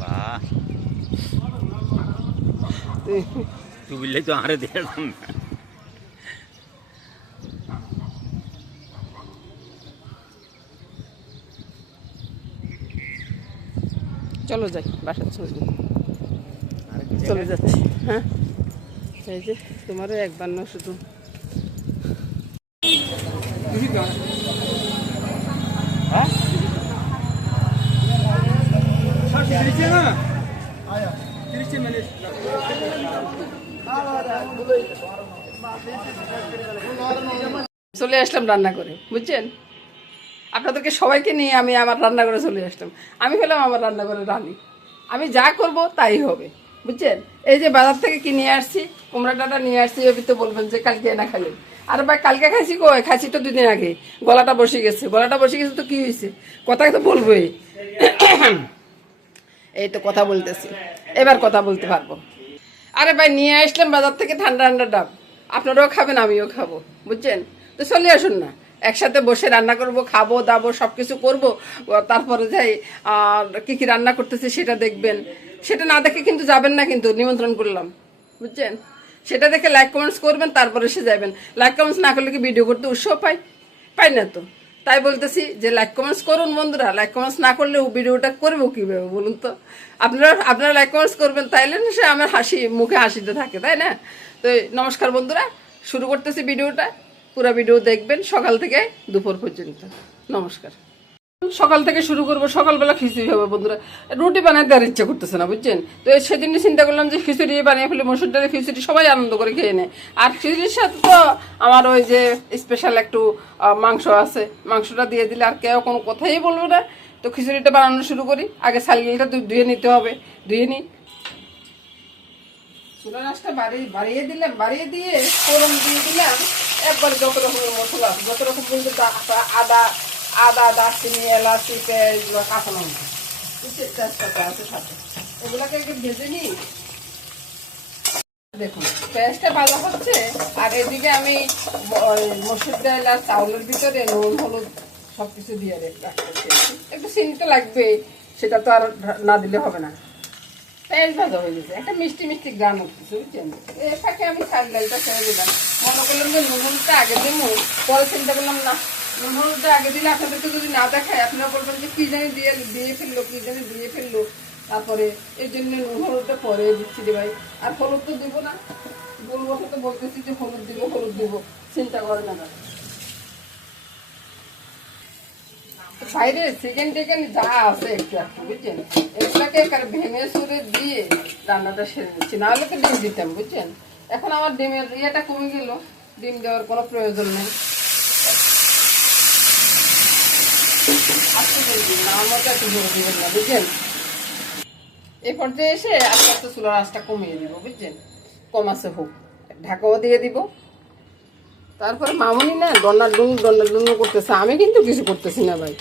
বাহ তুই বললে তো আরে দেখলাম না। চলো যাই বাসার চলে যাই, চলে যাচ্ছি। হ্যাঁ এই যে তোমারও একবার না শুধু চলে আসলাম রান্না করে, বুঝছেন? আপনাদেরকে সবাইকে নিয়ে আমি আমার রান্না করে চলে আসলাম। আমি হলাম আমার রান্না করে রানি, আমি যা করব তাই হবে, বুঝছেন? এই যে বাজার থেকে কিনে আসছি, কুমড়া ডাঁটা নিয়ে আসছি, এ তো বলবেন যে কালকে না খাইলেন। আর ভাই কালকে খাইছি কই, খাইছি তো 2 দিন আগে। গলাটা বসে গেছে, গলাটা বসে গেছে তো কি হয়েছে, কথা তো বলবোই। এই তো কথা বলতেছি, এবার কথা বলতে পারবো। আরে ভাই নিয়ে আসলাম বাজার থেকে ঠান্ডা ঠান্ডা ডাব, আপনারাও খাবেন আমিও খাবো, বুঝছেন? তো চলে আসুন না, একসাথে বসে রান্না করব, খাবো দাবো সব কিছু করবো। তারপরে যাই আর কী কী রান্না করতেছি সেটা দেখবেন। সেটা না দেখে কিন্তু যাবেন না, কিন্তু নিমন্ত্রণ করলাম, বুঝছেন? সেটা দেখে লাইক কমেন্টস করবেন, তারপরে সে যাবেন। লাইক কমেন্টস না করলে কি ভিডিও করতে উৎসাহ পাই না তো। তাই বলতেছি যে লাইক কমেন্টস করুন বন্ধুরা। লাইক কমেন্টস না করলে ভিডিওটা করবো কীভাবে বলুন তো? আপনারা লাইক কমেন্টস করবেন, তাইলে না সে আমার মুখে হাসিতে থাকে, তাই না? তো নমস্কার বন্ধুরা, শুরু করতেছি ভিডিওটা। পুরো ভিডিও দেখবেন সকাল থেকে দুপুর পর্যন্ত। নমস্কার। সকাল থেকে শুরু করবো, সকালবেলা খিচুড়ি হবে বন্ধুরা। রুটি বানাতে আর ইচ্ছা করতেছে না, বুঝছেন? তো সেদিনই চিন্তা করলাম যে খিচুড়ি বানিয়ে ফেলে, মসুর ডালের খিচুড়ি সবাই আনন্দ করে খেয়ে নেয়। আর খিচুড়ির সাথে তো আমার ওই যে স্পেশাল একটু মাংস আছে, মাংসটা দিয়ে দিলে আর কেউ কোনো কথাই বলবে না। তো খিচুড়িটা বানানো শুরু করি। আগে চালগুলোটা ধুয়ে নিতে হবে, ধুয়ে নিই। চুলা রাসটা বাড়িয়ে দিলাম, বাড়িয়ে দিয়ে ফোড়ন দিয়ে দিলাম একবারে যত রকমের মশলা, যত রকম বলতে আদা দারচিনি এলাচি পেঁয়াজ বা কাঁচা লঙ্কা, তেজপাতা আছে সাথে, এগুলাকে একটু ভেজে নিই। দেখুন পেঁয়াজটা ভাজা হচ্ছে, আর এদিকে আমি মসুর ডাল আর চাউলের ভিতরে নুন হলুদ সবকিছু দিয়ে রাখতেছি। একটু চিনি তো লাগবে, সেটা তো আর না দিলে হবে না। পেঁয়াজ ভাজা হয়ে গেছে, একটা মিষ্টি মিষ্টি গ্রান উঠতেছে, বুঝছেন? এর ফাঁকে আমি চাল ডালটা ছেড়ে দিলাম। মনে করলাম যে নুন হলুদটা আগে দেবো, পরে চিন্তা করলাম না, নুন হলুদটা আগে দিলে আপনাদেরকে যদি না দেখায় আপনারা বলবেন যে কি জানি দিয়ে ফেললো, কি জানি দিয়ে ফেললো। তারপরে এই জন্য নুন হলুদটা পরে দিচ্ছি রে ভাই। আর হলুদ তো দিব না, বলবো তো বলতেছি যে হলুদ দিব, চিন্তা করে না। বাইরে সেকেন্ড যা আছে একটু একটু, বুঝছেন? এগুলাকে ভেঙে সুরে দিয়ে রান্নাটা সেরে নিচ্ছি, নাহলে তো ডিম দিতাম, বুঝছেন? এখন আমার ডিমের ইয়েটা কমে গেল, ডিম দেওয়ার কোনো প্রয়োজন নেই। আস্তে করে দিন, আমার মতো একটু জোরে দিবেন না, বুঝছেন? এই পর্যায়ে এসে আস্তে আস্তে চুলার আঁচটা কমিয়ে দিব, বুঝছেন? কম আছে হোক, ঢাকাও দিয়ে দিব। তারপরে মামুনি না ডন্ডা করতেছে, আমি কিন্তু কিছু করতেছি না ভাই।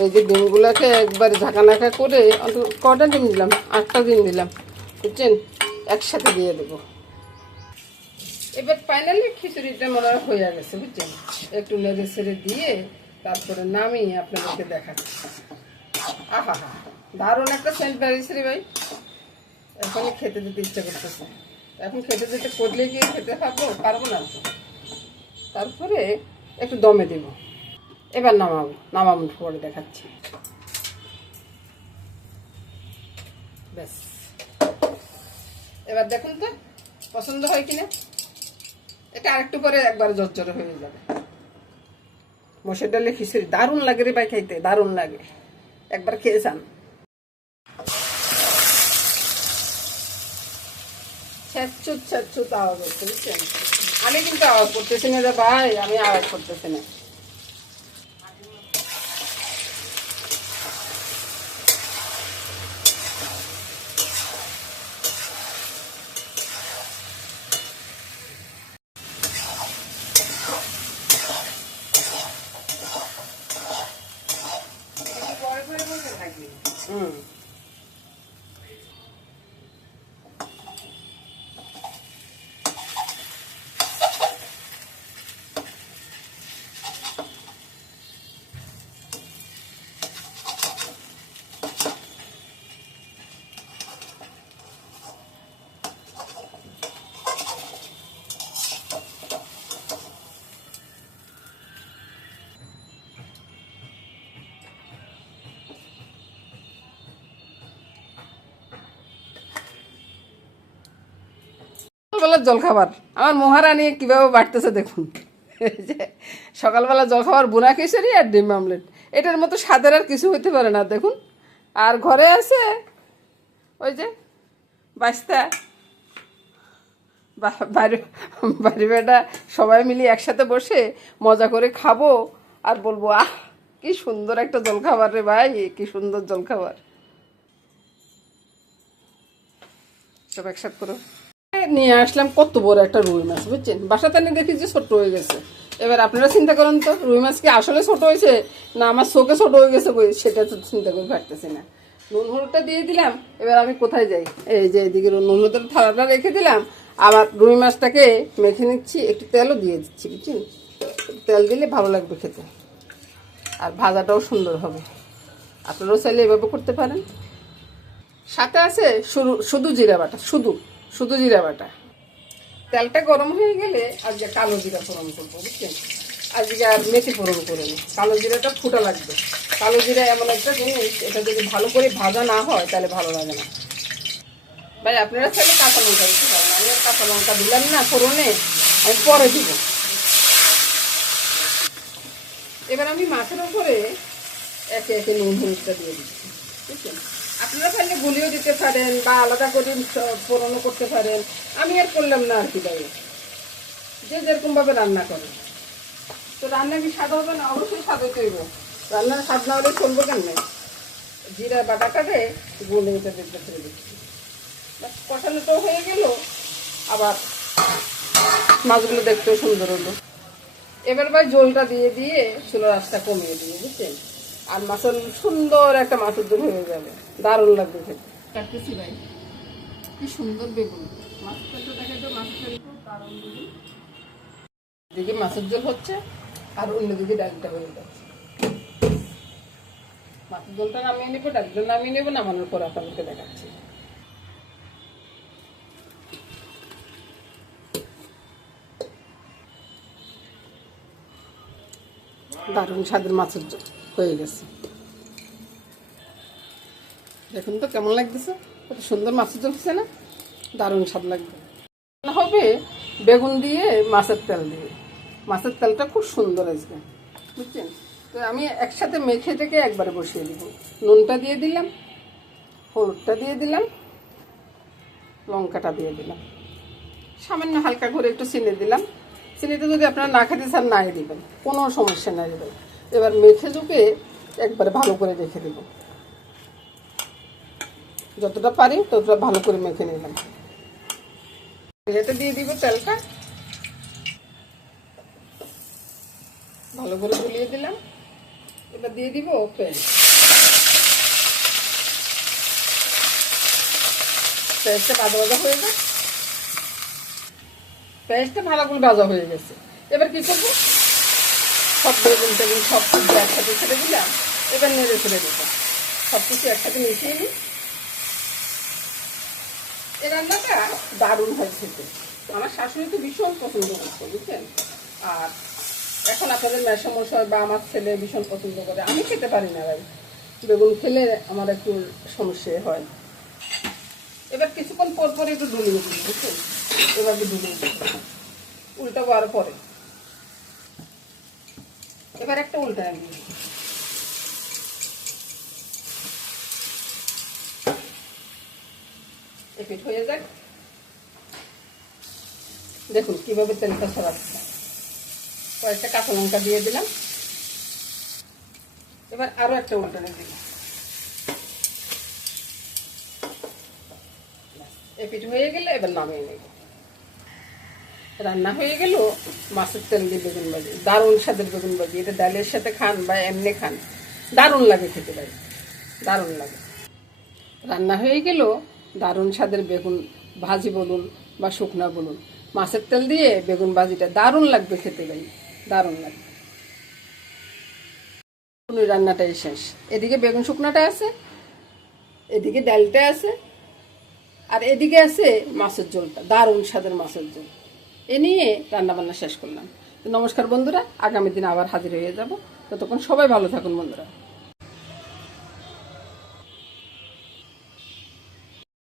এই যে ডিমগুলোকে একবারে ঝাঁকা নাকা করে, কটা ডিম দিলাম, 8টা ডিম দিলাম, বুঝছেন? একসাথে দিয়ে দেবো। এবার ফাইনালি খিচুড়িটা মনে হয় হয়ে গেছে, বুঝছেন? একটু নেড়ে ছেড়ে দিয়ে তারপরে নামিয়ে আপনাদেরকে দেখাচ্ছি। আহা হা, দারুণ একটা সেন্ট বেরিয়েছে রে ভাই। এখনই খেতে দিতে ইচ্ছা করতেছে। এখন খেতে দিতে করলে গিয়ে খেতে পারবো না তো। তারপরে একটু দমে দেব, এবার নামাবো পরে দেখাচ্ছি। ব্যাস, এবার দেখুন তো পছন্দ হয় কিনা। এটা আরেকটু পরে একবার জর্জরে হয়ে যাবে। মসুর ডালের খিচুড়ি দারুণ লাগে রে ভাই, খাইতে দারুণ লাগে, একবার খেয়ে যান। ছ্যাঁচুত আওয়াজ হচ্ছে, বুঝছেন? আমি কিন্তু আওয়াজ করতেছি না রে ভাই, আমি আওয়াজ করতেছি না। হুম, সকালবেলার জলখাবার আমার মহারানী কিভাবে বাড়তেছে দেখুন। এই যে সকালবেলা জলখাবার বুনা খিচুড়ি আর ডিম আমলেট, এটার মতো স্বাদের আর কিছু হইতে পারে না দেখুন। আর ঘরে আছে ওই যে বাস্তা বাড়ি বাড়ি বেটা, সবাই মিলে একসাথে বসে মজা করে খাবো আর বলবো আহ কি সুন্দর একটা জলখাবার রে ভাই, কি সুন্দর জলখাবার। সব একসাথে করো। নিয়ে আসলাম কত বড় একটা রুই মাছ, বুঝছেন? বাসাতে নিয়ে দেখি যে ছোট হয়ে গেছে। এবার আপনারা চিন্তা করেন তো রুই মাছ কি আসলে ছোট হয়েছে না আমার চোখে ছোট হয়ে গেছে, সেটা তো চিন্তা করে পারতেছি না। নুন হলুদটা দিয়ে দিলাম, এবার আমি কোথায় যাই? এই যে এদিকে নুন হলুদের থালাটা রেখে দিলাম, আবার রুই মাছটাকে মেখে নিচ্ছি, একটু তেলও দিয়ে দিচ্ছি, বুঝছেন? তেল দিলে ভালো লাগবে খেতে আর ভাজাটাও সুন্দর হবে। আপনারাও চাইলে এভাবে করতে পারেন। সাথে আছে শুধু জিরা বাটা, শুধু জিরা বাটা। তেলটা গরম হয়ে গেলে আজকে কালো জিরা ফোড়ন করবো, বুঝছেন? আজকে আর মেথি ফোড়ন করে নিই, কালো জিরাটা ফুটা লাগবে। কালো জিরা এমন একটা জিনিস, এটা যদি ভালো করে ভাজা না হয় তাহলে ভালো লাগে না। ভাই আপনারা চাইলে কাঁচা লঙ্কা দিতে পারেন, আমি আর কাঁচা লঙ্কা দিলাম না ফোড়নে, আমি পরে দিব। এবার আমি মাছের উপরে একে একে নুন হলুদটা দিয়ে দিচ্ছি, বুঝছেন? আপনারা চাইলে গুলিও দিতে পারেন বা আলাদা করে ফোড়নও করতে পারেন, আমি আর করলাম না আর কি। ভাই যে যেরকমভাবে রান্না করেন, তো রান্না কি স্বাদ হবে না? অবশ্যই স্বাদ হইতে হইব, রান্নার স্বাদ না হলে চলবো কেন? জিরা বাটাটাকে গুলে এটা দেখতে ছেড়ে দিচ্ছি, কষানোটাও হয়ে গেল, আবার মাছগুলো দেখতেও সুন্দর হলো। এবার ভাই জলটা দিয়ে দিয়ে চুলোর আঁচটা কমিয়ে দিয়ে, বুঝছেন? আর মাছের সুন্দর একটা মাছের ঝোল হয়ে যাবে, দারুণ লাগবে খেতে। কাটতেছি ভাই, কি সুন্দর বেগুন, মাছের দারুণ বেগুন। এদিকে মাছের ঝোল হচ্ছে আর অন্যদিকে ডালটা হয়ে যাচ্ছে। মাছের ঝোলটা নামিয়ে নেবো, ডালটা নামিয়ে নেবো, নামানোর পর আপনাদেরকে দেখাচ্ছি। দারুণ স্বাদের মাছের ঝোল হয়ে গেছে, দেখুন তো কেমন লাগতেছে, কত সুন্দর মাছের ঝোল হচ্ছে না? দারুণ স্বাদ লাগবে। হবে বেগুন দিয়ে মাছের তেল দিয়ে, মাছের তেলটা খুব সুন্দর আসবে, বুঝছেন? তো আমি একসাথে মেখে থেকে একবারে বসিয়ে দিব। নুনটা দিয়ে দিলাম, হলুদটা দিয়ে দিলাম, লঙ্কাটা দিয়ে দিলাম, সামান্য হালকা করে একটু চিনি দিলাম। চিনিটা যদি আপনারা না খেতে চান নাই দিবেন, কোনো সমস্যা নাই দেবেন। এবার মেখে ঝুঁকে একবারে ভালো করে রেখে দেব, যতটা পারি ততটা ভালো করে মেখে নিলাম। এতে দিয়ে দিব তেলটা, ভালো করে গুলিয়ে দিলাম। এবার দিয়ে দিব পেঁয়াজটা ভাজা ভাজা হয়ে যায়, পেঁয়াজটা ভালো করে ভাজা হয়ে গেছে। এবার কি করবো, সব বেগুন টেগুন সব কিছু একসাথে ছেড়ে দিলাম, এবার নেড়ে ছেড়ে দেবো, সব কিছু একসাথে মিশিয়ে নিই। এই রান্নাটা দারুণ হয় খেতে, আমার শাশুড়ি তো ভীষণ পছন্দ করতো, বুঝছেন? আর এখন আপনাদের মেসমশাই বা আমার ছেলে ভীষণ পছন্দ করে, আমি খেতে পারি না ভাই, বেগুন খেলে আমার একটু সমস্যা হয়। এবার কিছুক্ষণ পর পর একটু ডুলিয়ে দিই, বুঝছেন? এভাবে ডুলিয়ে দিই, উল্টাবো আরো পরে। এবার একটা উল্টা দিই, এপিট হয়ে যাক। দেখুন কিভাবে তেলটা ছড়াচ্ছে, কয়েকটা কাঁচা লঙ্কা দিয়ে দিলাম। এবার আরো একটা উল্টানে দিলাম, এপিট হয়ে গেলে এবার নামিয়ে নেব। রান্না হয়ে গেল মাছের তেল দিয়ে বেগুন ভাজি, দারুণ স্বাদের বেগুন ভাজি। এটা ডালের সাথে খান বা এমনি খান, দারুণ লাগে খেতে ভাই, দারুণ লাগে। রান্না হয়ে গেল দারুণ স্বাদের বেগুন ভাজি বলুন বা শুকনা বলুন, মাছের তেল দিয়ে বেগুন ভাজিটা দারুণ লাগবে খেতে ভাই, দারুণ লাগবে। রান্নাটাই শেষ, এদিকে বেগুন শুকনাটা আছে, এদিকে ডালটা আছে, আর এদিকে আছে মাছের ঝোলটা, দারুণ স্বাদের মাছের ঝোল। এ নিয়ে রান্নাবান্না শেষ করলাম। তো নমস্কার বন্ধুরা, আগামী দিন আবার হাজির হয়ে যাব, ততক্ষণ সবাই ভালো থাকুন বন্ধুরা।